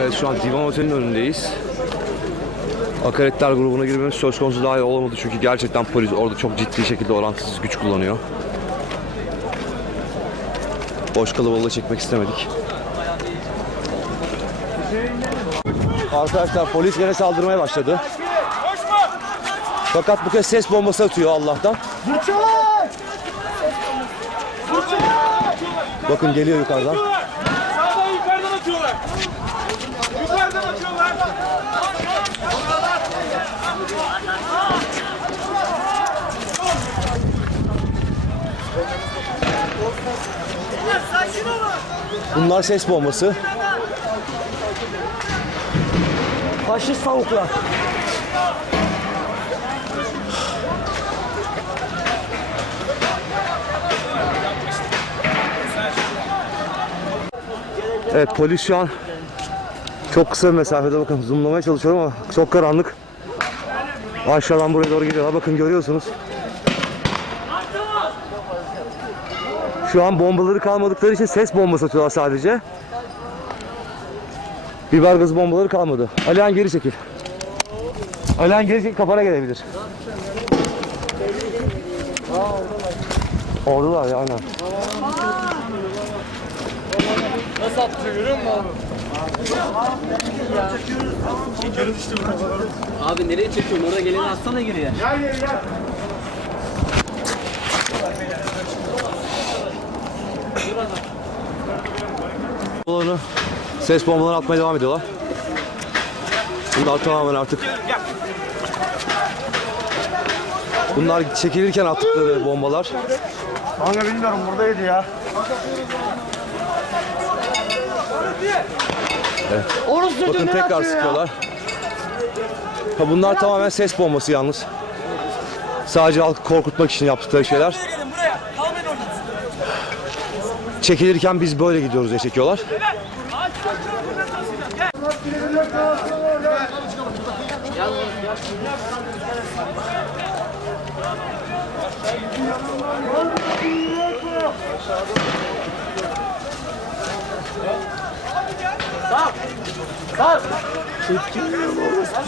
Evet şu an Divan Otel'in önündeyiz. Akaretler grubuna girmemiz söz konusu dahi olamadı çünkü gerçekten polis orada çok ciddi şekilde orantısız güç kullanıyor. Boş kalabalığı çekmek istemedik. Arkadaşlar polis gene saldırmaya başladı. Fakat bu kez ses bombası atıyor Allah'tan. Bakın geliyor yukarıdan. Sağdan yukarıdan atıyorlar. Yukarıdan atıyorlar. Bunlar ses bombası. Faşist tavuklar. Evet polis şu an çok kısa bir mesafede bakın zoomlamaya çalışıyorum ama çok karanlık. Aşağıdan buraya doğru geliyorlar. Bakın görüyorsunuz. Şu an bombaları kalmadıkları için ses bombası atıyorlar sadece. Biber gazı bombaları kalmadı. Alihan geri çekil. Alihan geri çekil kafana gelebilir. Oradalar ya aynen. Abi nereye çekiyorsun? Orada geleni atsana geriye. Bombalarını, ses bombalarını atmaya devam ediyorlar. Bunlar tamamen artık Bunlar çekilirken attıkları bombalar. Kanka bilmiyorum buradaydı ya. Bakın tekrar sıkıyorlar. Ha bunlar tamamen ses bombası yalnız. Sadece halkı korkutmak için yaptıkları şeyler. Çekilirken biz böyle gidiyoruz diye çekiyorlar. Sarp! Sarp! Çekilmiyor mu orası?